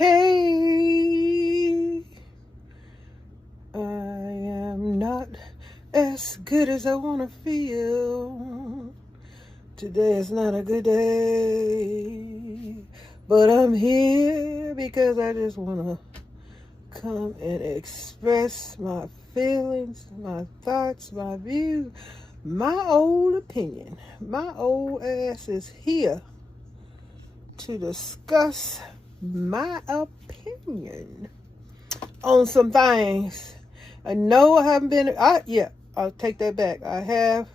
Hey, I am not as good as I want to feel. Today is not a good day, but I'm here because I just want to come and express my feelings, my thoughts, my views, my old opinion. My old ass is here to discuss my opinion on some things. I know I haven't been, I'll take that back. I have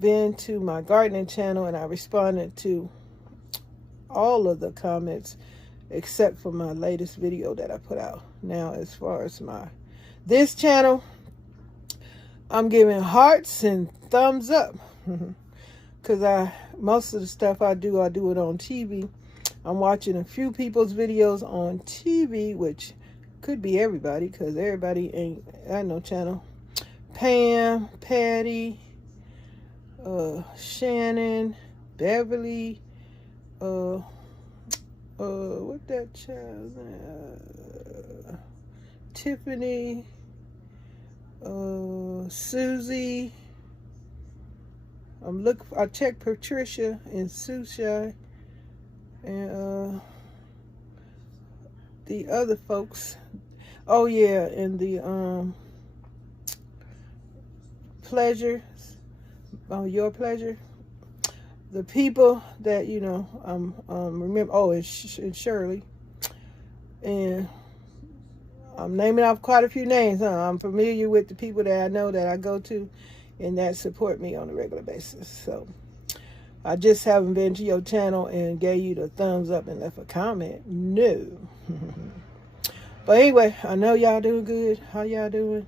been to my gardening channel and I responded to all of the comments except for my latest video that I put out. Now, as far as this channel, I'm giving hearts and thumbs up because most of the stuff I do it on TV. I'm watching a few people's videos on TV, which could be everybody because everybody ain't got no channel. Pam, Patty, Shannon, Beverly, what that child, Tiffany, Susie. I checked Patricia and Susha and the other folks. Oh yeah, and the pleasures. Your pleasure. The people that remember. Oh, and Shirley. And I'm naming off quite a few names. I'm familiar with the people that I know that I go to and that support me on a regular basis. So I just haven't been to your channel and gave you the thumbs up and left a comment. No. But anyway, I know y'all doing good. How y'all doing?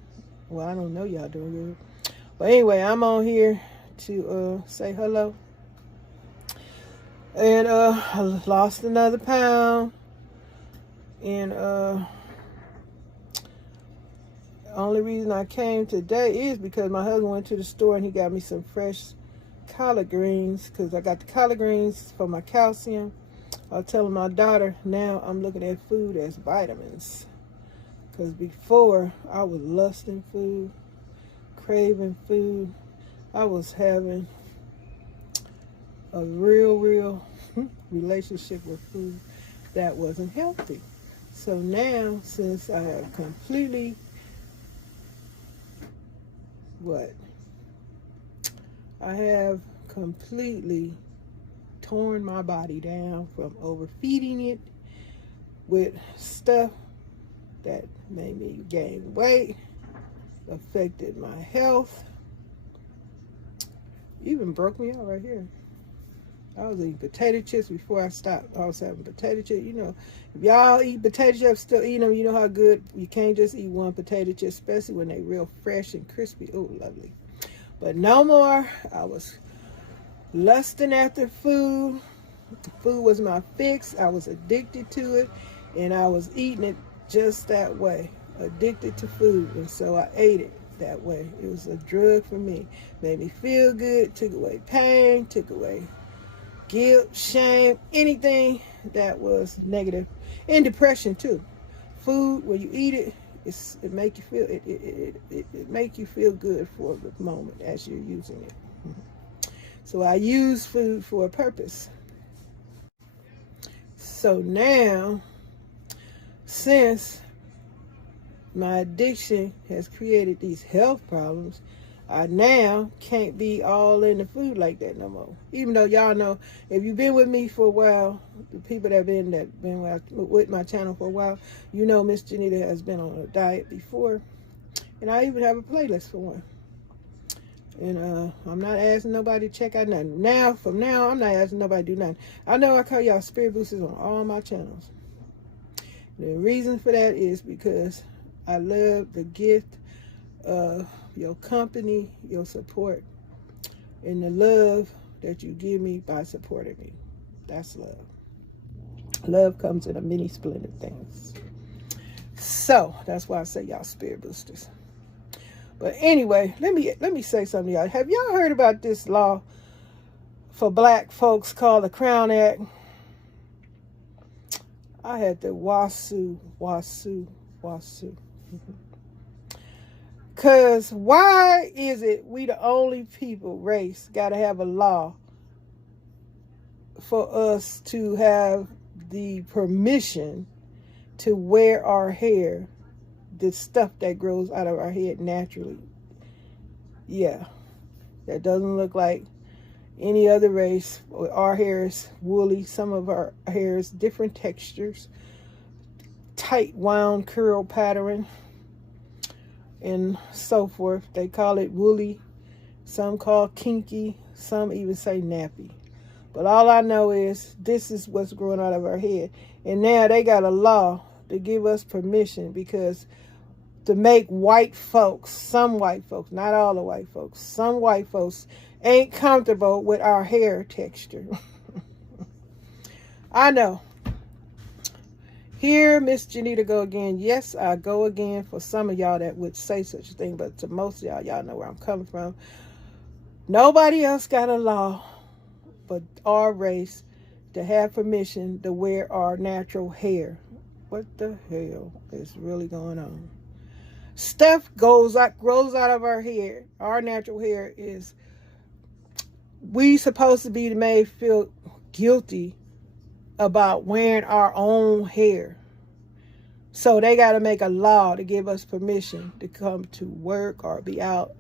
Well, I don't know y'all doing good. But anyway, I'm on here to say hello. And I lost another pound. And the only reason I came today is because my husband went to the store and he got me some fresh collard greens, because I got the collard greens for my calcium. I was telling my daughter, now I'm looking at food as vitamins, because before I was lusting food, craving food. I was having a real relationship with food that wasn't healthy. So now, since I have completely torn my body down from overfeeding it with stuff that made me gain weight, affected my health, even broke me out right here. I was eating potato chips before I stopped. I was having potato chips. If y'all eat potato chips, still eat them, you know how good. You can't just eat one potato chip, especially when they're real fresh and crispy. Oh, lovely. But no more. I was lusting after food. Food was my fix. I was addicted to it, and I was eating it just that way. Addicted to food, and so I ate it that way. It was a drug for me. Made me feel good, took away pain, took away guilt, shame, anything that was negative, and depression too. Food, when you eat it, it make you feel it make you feel good for the moment as you're using it. So I use food for a purpose. So now, since my addiction has created these health problems, I now can't be all in the food like that no more. Even though y'all know, if you've been with me for a while, the people that been with my channel for a while, you know Miss JENITA has been on a diet before. And I even have a playlist for one. And I'm not asking nobody to check out nothing. From now, I'm not asking nobody to do nothing. I know I call y'all spirit boosters on all my channels. The reason for that is because I love the gift of your company, your support, and the love that you give me by supporting me. That's love. Love comes in a many splendid things. So that's why I say y'all spirit boosters. But anyway, let me say something to y'all. Have y'all heard about this law for black folks called the Crown Act? I had to wasu. Because why is it we the only people, race, got to have a law for us to have the permission to wear our hair, the stuff that grows out of our head naturally? Yeah, that doesn't look like any other race. Our hair is woolly. Some of our hair is different textures, tight wound curl pattern, and so forth. They call it woolly. Some call kinky. Some even say nappy. But all I know is this is what's growing out of our head. And now they got a law to give us permission, because to make white folks, some white folks, not all the white folks, some white folks ain't comfortable with our hair texture. I know. Here, Miss JENITA go again. Yes, I go again for some of y'all that would say such a thing, but to most of y'all know where I'm coming from. Nobody else got a law but our race to have permission to wear our natural hair. What the hell is really going on? Stuff grows out of our hair. Our natural hair is, we supposed to be made feel guilty about wearing our own hair. So they got to make a law to give us permission to come to work or be out.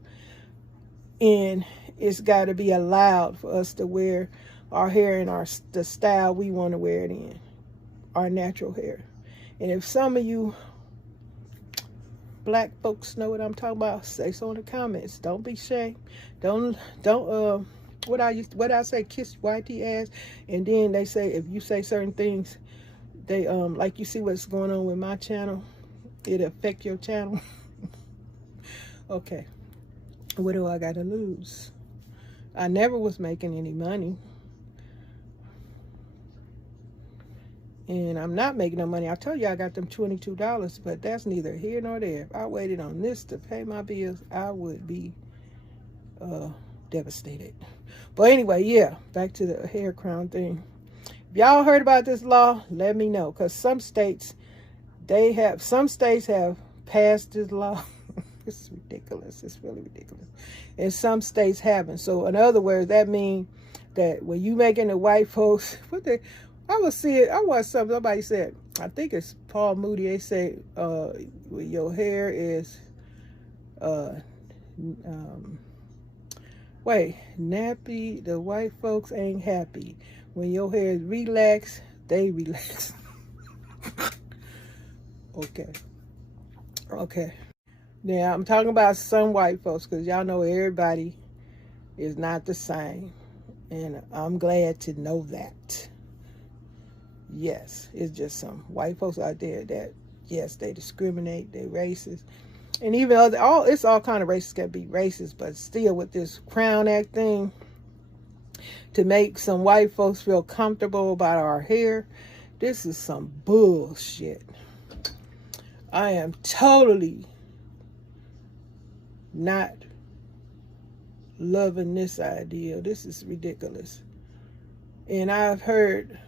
And it's got to be allowed for us to wear our hair in the style we want to wear it in, our natural hair. And if some of you black folks know what I'm talking about, say so in the comments. Don't be shy. Don't what I say, kiss whitey ass. And then they say if you say certain things, they like, you see what's going on with my channel, it affect your channel. Okay, what do I gotta lose? I never was making any money, and I'm not making no money. I told you I got them $22, but that's neither here nor there. If I waited on this to pay my bills, I would be devastated. But anyway, yeah, back to the hair crown thing. If y'all heard about this law, let me know, because some states have passed this law. It's ridiculous. It's really ridiculous. And some states haven't. So in other words, that means that when you making the white folks, I watched somebody said, I think it's Paul Moody, they say your hair is nappy, the white folks ain't happy. When your hair is relaxed, they relax. Okay. Now, I'm talking about some white folks, because y'all know everybody is not the same. And I'm glad to know that. Yes, it's just some white folks out there that, yes, they discriminate, they racist. And even it's all kind of races can be racist, but still with this Crown Act thing, to make some white folks feel comfortable about our hair, this is some bullshit. I am totally not loving this idea. This is ridiculous. And I've heard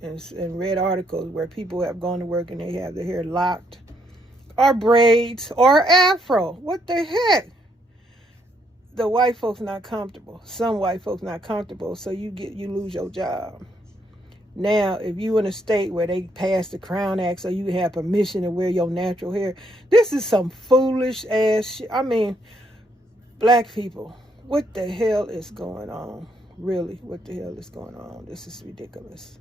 and read articles where people have gone to work and they have their hair locked or braids or afro. What the heck? The white folks not comfortable. Some white folks not comfortable, so you lose your job. Now, if you in a state where they passed the Crown Act so you have permission to wear your natural hair, this is some foolish ass shit. I mean, black people, what the hell is going on? Really, what the hell is going on? This is ridiculous.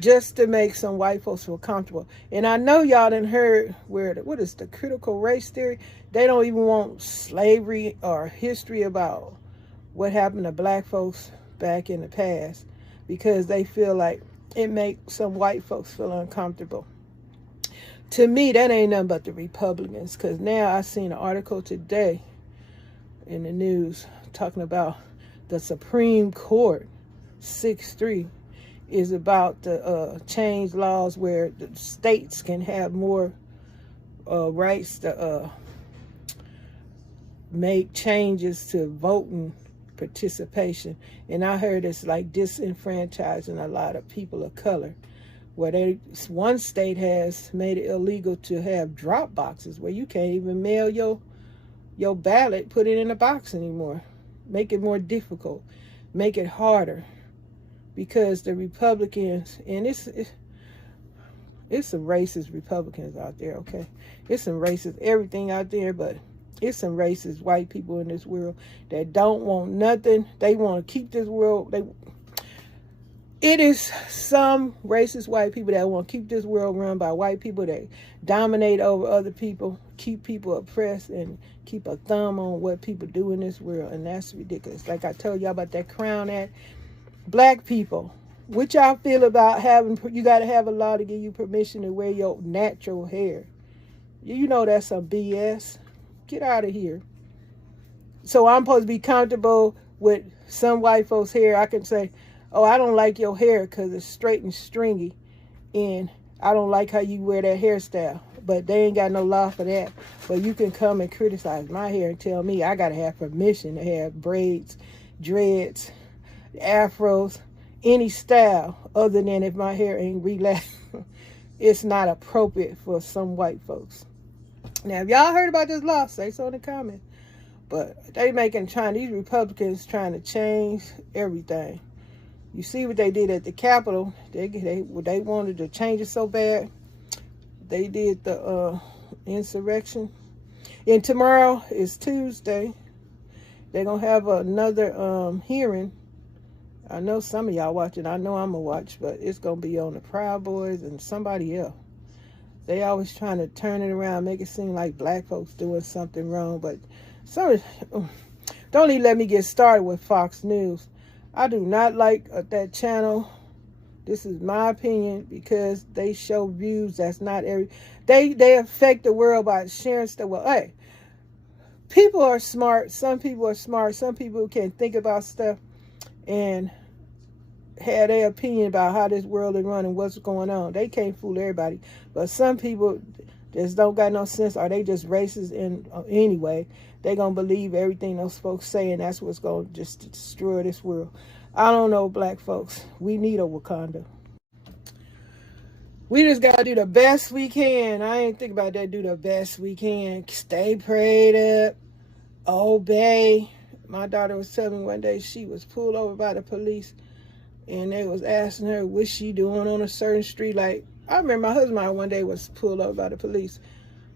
Just to make some white folks feel comfortable. And I know y'all done heard what is the critical race theory? They don't even want slavery or history about what happened to black folks back in the past, because they feel like it makes some white folks feel uncomfortable. To me, that ain't nothing but the Republicans, because now I seen an article today in the news talking about the Supreme Court 6-3 is about to change laws where the states can have more rights to make changes to voting participation. And I heard it's like disenfranchising a lot of people of color. where one state has made it illegal to have drop boxes where you can't even mail your ballot, put it in a box anymore. Make it more difficult, make it harder, because the Republicans, and it's some racist Republicans out there, okay? It's some racist everything out there, but it's some racist white people in this world that don't want nothing. They want to keep this world. It is some racist white people that want to keep this world run by white people that dominate over other people, keep people oppressed, and keep a thumb on what people do in this world, and that's ridiculous. Like I told y'all about that Crown Act. Black people, what y'all feel about you got to have a law to give you permission to wear your natural hair? You know that's some BS. Get out of here. So I'm supposed to be comfortable with some white folks' hair. I can say, oh, I don't like your hair because it's straight and stringy, and I don't like how you wear that hairstyle. But they ain't got no law for that. But you can come and criticize my hair and tell me I got to have permission to have braids, dreads, afros, any style other than if my hair ain't relaxed. It's not appropriate for some white folks. Now, if y'all heard about this law, say so in the comments. But these Republicans trying to change everything. You see what they did at the Capitol. They wanted to change it so bad. They did the insurrection. And tomorrow is Tuesday. They're going to have another hearing. I know some of y'all watching. I know I'm going to watch. But it's going to be on the Proud Boys and somebody else. They always trying to turn it around, make it seem like black folks doing something wrong. But don't even let me get started with Fox News. I do not like that channel. This is my opinion, because they show views that's not they affect the world by sharing stuff. Well, hey, people are smart. Some people are smart. Some people can think about stuff and have their opinion about how this world is running, what's going on. They can't fool everybody. But some people just don't got no sense, or they just racist anyway. They going to believe everything those folks say, and that's what's going to just destroy this world. I don't know, black folks. We need a Wakanda. We just got to do the best we can. I ain't think about that. Do the best we can. Stay prayed up. Obey. My daughter was telling me one day she was pulled over by the police, and they was asking her what she doing on a certain street. Like, I remember my husband one day was pulled over by the police.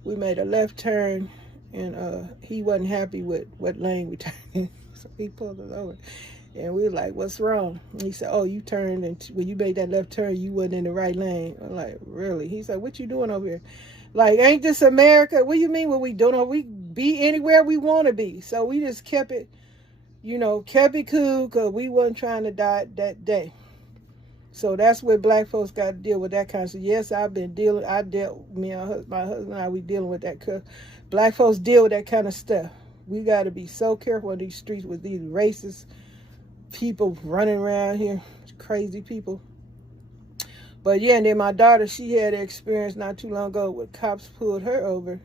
We made a left turn, and he wasn't happy with what lane we turned in, so he pulled us over. And we were like, what's wrong? And he said, oh, you turned, and when you made that left turn, you wasn't in the right lane. I'm like, really? He said, what you doing over here? Like, ain't this America? What do you mean what we doing? We be anywhere we want to be. So we just kept it, kept it cool, because we wasn't trying to die that day. So that's where black folks got to deal with that kind of stuff. Yes, my husband and I, we dealing with that. Cause black folks deal with that kind of stuff. We got to be so careful on these streets with these racist people running around here, crazy people. But yeah, and then my daughter, she had an experience not too long ago where cops pulled her over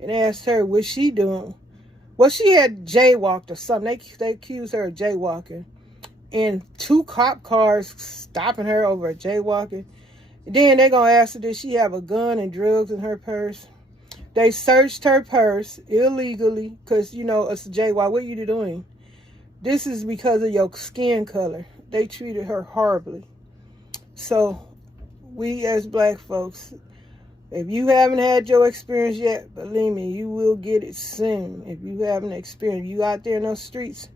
and asked her what she doing. Well, she had jaywalked or something. They accused her of jaywalking, and 2 cop cars stopping her over jaywalking. And then they gonna ask her, did she have a gun and drugs in her purse? They searched her purse illegally because it's a jaywalk. What are you doing? This is because of your skin color. They treated her horribly. So we as black folks, if you haven't had your experience yet, believe me, you will get it soon. If you haven't experienced, you out there in those streets,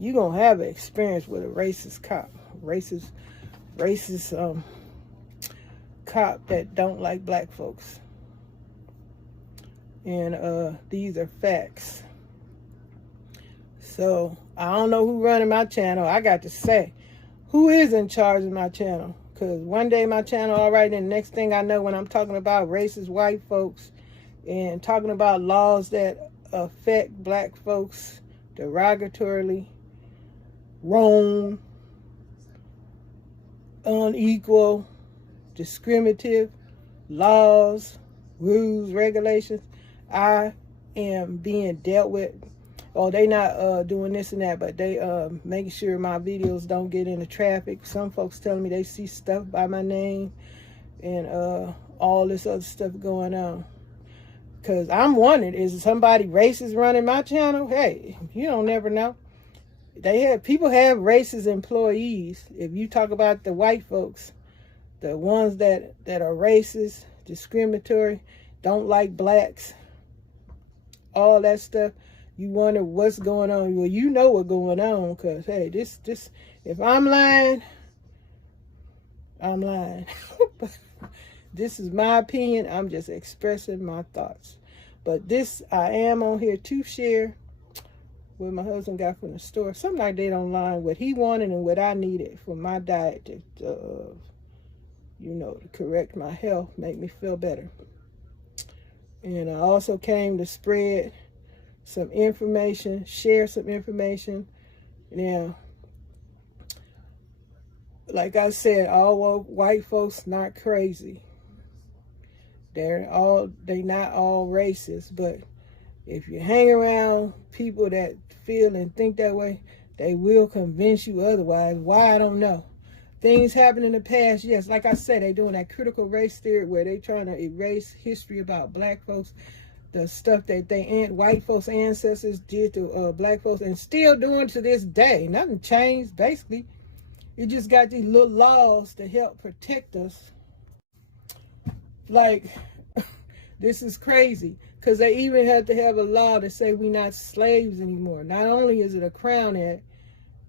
you're going to have an experience with a racist cop. Racist cop that don't like black folks. And these are facts. So I don't know who running my channel. I got to say, who is in charge of my channel? Because one day my channel all right, and the next thing I know, when I'm talking about racist white folks and talking about laws that affect black folks derogatorily, wrong, unequal, discriminative laws, rules, regulations, I am being dealt with. Oh, they not doing this and that, but they making sure my videos don't get into traffic. Some folks telling me they see stuff by my name, and all this other stuff going on. Because I'm wondering, is somebody racist running my channel? Hey, you don't never know. People have racist employees. If you talk about the white folks, the ones that are racist, discriminatory, don't like blacks, all that stuff, you wonder what's going on. Well, you know what's going on, because, hey, this, if I'm lying, I'm lying. This is my opinion. I'm just expressing my thoughts. But this, I am on here to share what my husband got from the store. Something I did online, what he wanted and what I needed for my diet to, you know, to correct my health, make me feel better. And I also came to spread some information, share some information. Now, like I said, all white folks not crazy. They're not all racist, but if you hang around people that feel and think that way, they will convince you otherwise. Why, I don't know. Things happened in the past, yes. Like I said, they're doing that critical race theory where they're trying to erase history about black folks, the stuff that white folks' ancestors did to black folks, and still doing to this day. Nothing changed, basically. You just got these little laws to help protect us. Like, this is crazy, because they even had to have a law to say we're not slaves anymore. Not only is it a Crown Act,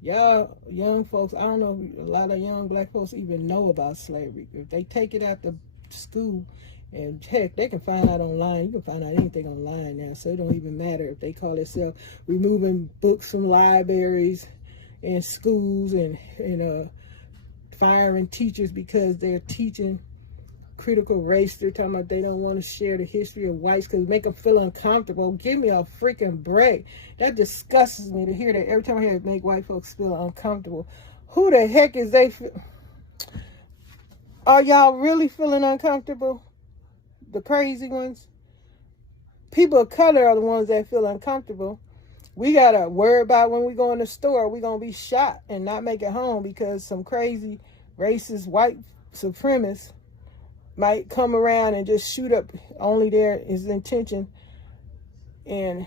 y'all young folks, I don't know if a lot of young black folks even know about slavery. If they take it out the school, and heck, they can find out online. You can find out anything online now, so it don't even matter if they call themselves removing books from libraries and schools and firing teachers because they're teaching critical race. They're talking about they don't want to share the history of whites because make them feel uncomfortable. Give me a freaking break. That disgusts me to hear that. Every time I hear it, make white folks feel uncomfortable. Who the heck is they? Are y'all really feeling uncomfortable? The crazy ones? People of color are the ones that feel uncomfortable. We got to worry about when we go in the store, we're going to be shot and not make it home because some crazy racist white supremacists might come around and just shoot up. Only his intention and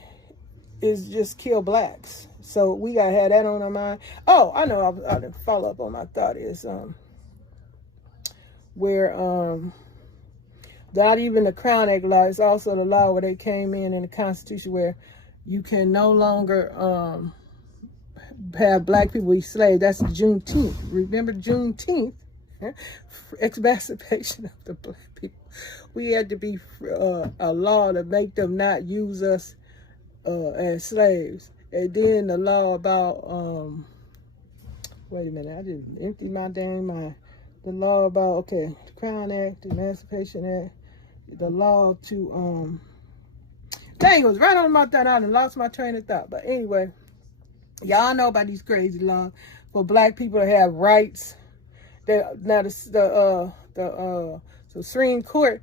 is just kill blacks. So we got to have that on our mind. Oh, I know, I didn't follow up on my thought is where not even the Crown Act law, it's also the law where they came in the Constitution where you can no longer have black people be slaves. That's Juneteenth. Remember Juneteenth? Exacerbation of the black people. We had to be a law to make them not use us as slaves. And then the law about wait a minute, I just emptied my dang mind. The law about the Crown Act, the Emancipation Act, the law to dang, it was right on my thought. I done lost my train of thought. But anyway, y'all know about these crazy laws for black people to have rights. Now the Supreme Court,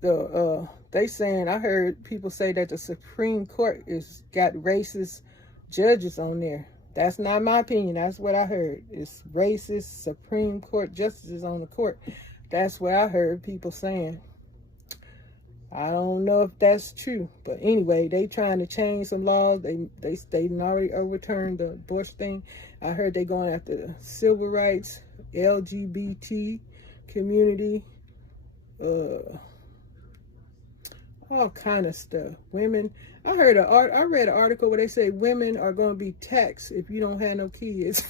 they saying, I heard people say that the Supreme Court got racist judges on there. That's not my opinion. That's what I heard. It's racist Supreme Court justices on the court. That's what I heard people saying. I don't know if that's true, but anyway, they trying to change some laws. They already overturned the Bush thing. I heard they going after the civil rights, LGBT community, all kind of stuff. Women. I read an article where they say women are going to be taxed if you don't have no kids.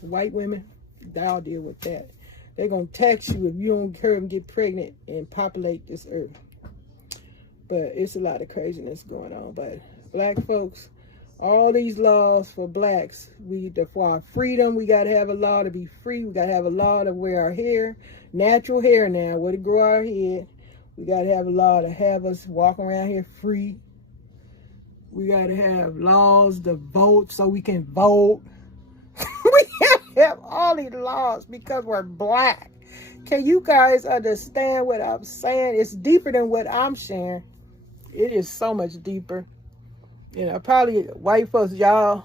White women, they'll deal with that. They're going to tax you if you don't hurry and get pregnant and populate this earth. But it's a lot of craziness going on. But black folks, all these laws for blacks, for our freedom, we got to have a law to be free. We got to have a law to wear our hair, natural hair now, where to grow our head. We got to have a law to have us walk around here free. We got to have laws to vote so we can vote. We have all these laws because we're black. Can you guys understand what I'm saying? It's deeper than what I'm sharing. It is so much deeper. Probably white folks, y'all,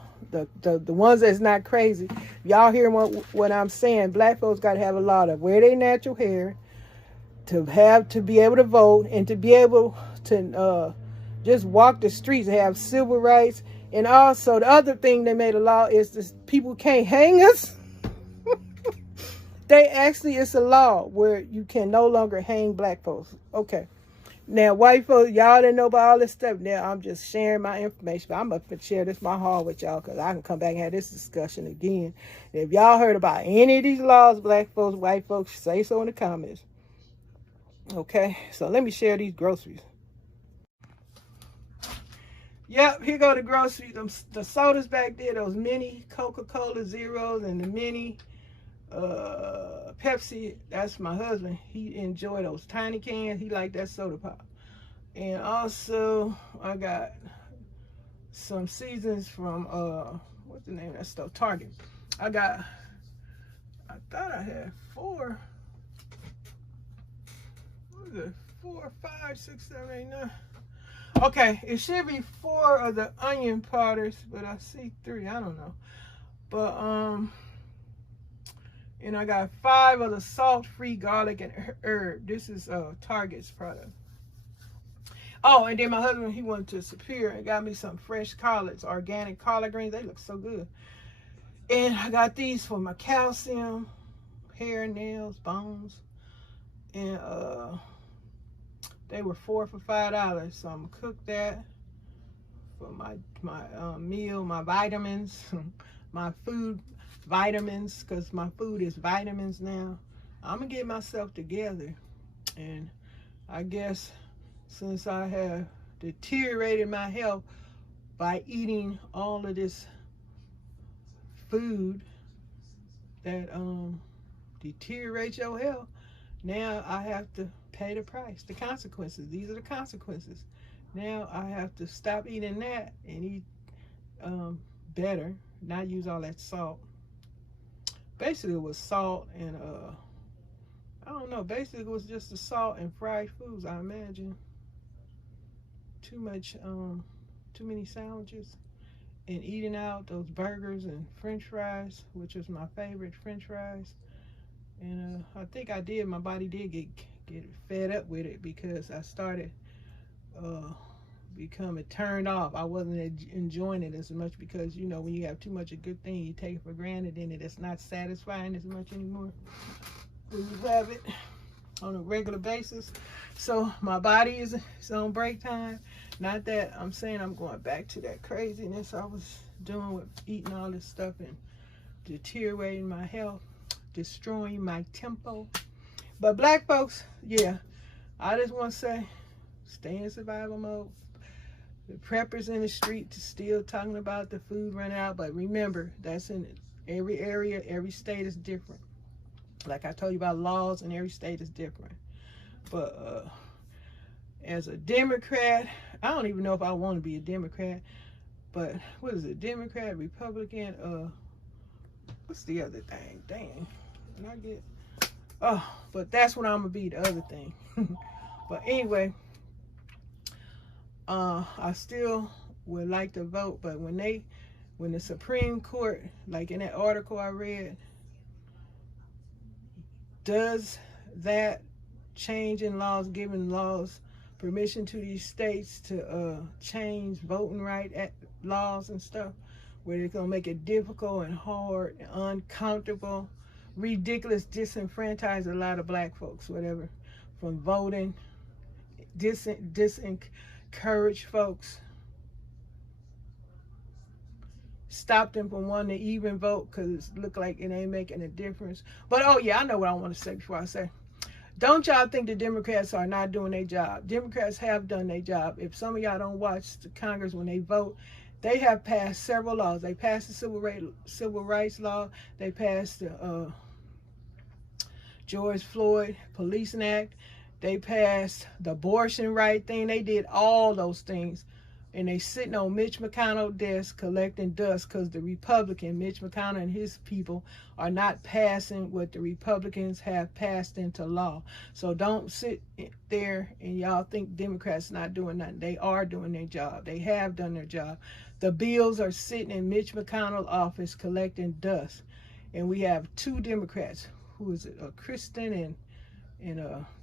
The ones that's not crazy. Y'all hear what I'm saying? Black folks got to have a lot of wear their natural hair, to be able to vote, and to be able to just walk the streets, have civil rights. And also the other thing they made a law is this: people can't hang us. They actually, it's a law where you can no longer hang black folks. Okay. Now, white folks, y'all didn't know about all this stuff. Now, I'm just sharing my information. But I'm going to share this my heart with y'all because I can come back and have this discussion again. And if y'all heard about any of these laws, black folks, white folks, say so in the comments. Okay, so let me share these groceries. Yep, here go the groceries. The sodas back there, those mini Coca-Cola Zeros and the mini Pepsi. That's my husband. He enjoyed those tiny cans. He liked that soda pop. And also I got some seasons from what's the name of that stuff? Target. I thought I had 4. What is it? 4, 5, 6, 7, 8, 9. Okay, it should be 4 of the onion powders, but I see 3. I don't know. But and I got 5 of the salt-free garlic and herb. This is Target's product. Oh, and then my husband, he went to Superior and got me some fresh collards, organic collard greens. They look so good. And I got these for my calcium, hair, nails, bones. And they were 4 for $5. So I'm gonna cook that for my meal, my vitamins, my food vitamins, because my food is vitamins now. I'm gonna get myself together. And I guess since I have deteriorated my health by eating all of this food that deteriorates your health, now I have to pay the price, the consequences. These are the consequences. Now I have to stop eating that and eat better, not use all that salt. Basically it was salt and I don't know, basically it was just the salt and fried foods, I imagine. Too many sandwiches and eating out those burgers and french fries, which was my favorite, french fries. And I think I did, my body did get fed up with it because I started becoming turned off. I wasn't enjoying it as much because, you know, when you have too much of a good thing, you take it for granted and it's not satisfying as much anymore when you have it on a regular basis. So my body is on break time. Not that I'm saying I'm going back to that craziness I was doing with eating all this stuff and deteriorating my health, destroying my tempo. But black folks, yeah, I just want to say, stay in survival mode. The preppers in the street still talking about the food running out, but remember, that's in every area, every state is different. Like I told you about laws, and every state is different. But as a Democrat, I don't even know if I want to be a Democrat, but what is it, Democrat, Republican, what's the other thing? Dang, and I get, but that's what I'm gonna be, the other thing. But anyway, I still would like to vote, but when the Supreme Court, like in that article I read, does that change in laws, giving laws permission to these states to change voting right laws and stuff, where they're gonna make it difficult and hard and uncomfortable, ridiculous, disenfranchise a lot of black folks, whatever, from voting, disencourage folks, stop them from wanting to even vote because it look like it ain't making a difference. But oh yeah, I know what I want to say before I say. Don't y'all think the Democrats are not doing their job. Democrats have done their job. If some of y'all don't watch the Congress when they vote, they have passed several laws. They passed the civil rights law. They passed the George Floyd Policing Act. They passed the abortion right thing. They did all those things. and they sitting on Mitch McConnell's desk collecting dust because the Republican, Mitch McConnell and his people, are not passing what the Republicans have passed into law. So don't sit there and y'all think Democrats not doing nothing. They are doing their job. They have done their job. The bills are sitting in Mitch McConnell's office collecting dust. And we have two Democrats. Who is it? Kristen and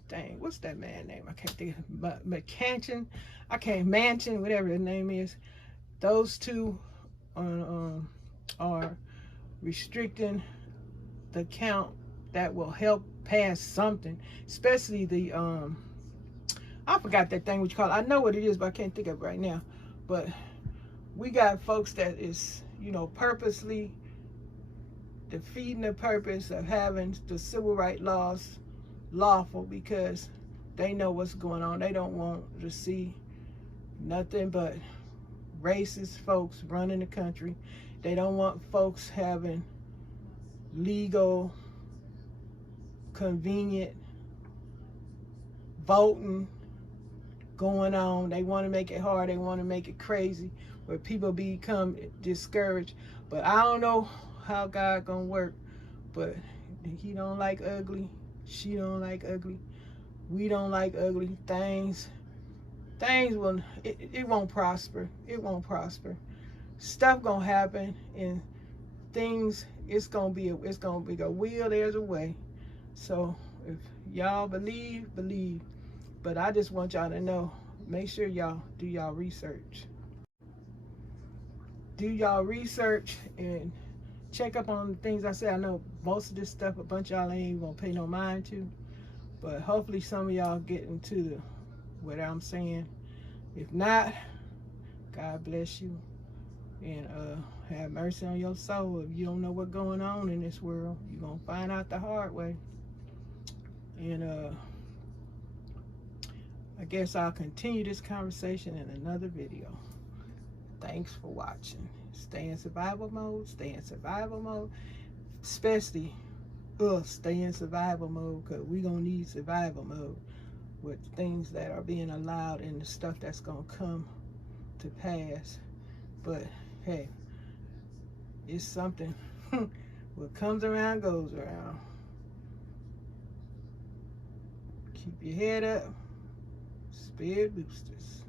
dang, what's that man name? I can't think of McCanchin. I can't Manchin, whatever his name is. Those two are restricting the count that will help pass something, especially the I forgot that thing what you call it. I know what it is, but I can't think of it right now. But we got folks that is, purposely defeating the purpose of having the civil rights laws lawful because they know what's going on. They don't want to see nothing but racist folks running the country. They don't want folks having legal, convenient voting going on. They want to make it hard. They want to make it crazy where people become discouraged. But I don't know how God gonna work, but he don't like ugly. She don't like ugly. We don't like ugly things. Things will, it won't prosper. It won't prosper. Stuff gonna happen, and things, it's gonna be a will, there's a way. So if y'all believe. But I just want y'all to know, make sure y'all do y'all research. Do y'all research and check up on the things I said. I know most of this stuff a bunch of y'all ain't even gonna pay no mind to, but hopefully some of y'all get into what I'm saying. If not, God bless you, and have mercy on your soul. If you don't know what's going on in this world, you're gonna find out the hard way. And I guess I'll continue this conversation in another video. Thanks for watching. Stay in survival mode. Stay in survival mode. Especially us, stay in survival mode, because we're going to need survival mode with things that are being allowed and the stuff that's going to come to pass. But hey, it's something. What comes around goes around. Keep your head up. Spirit boosters.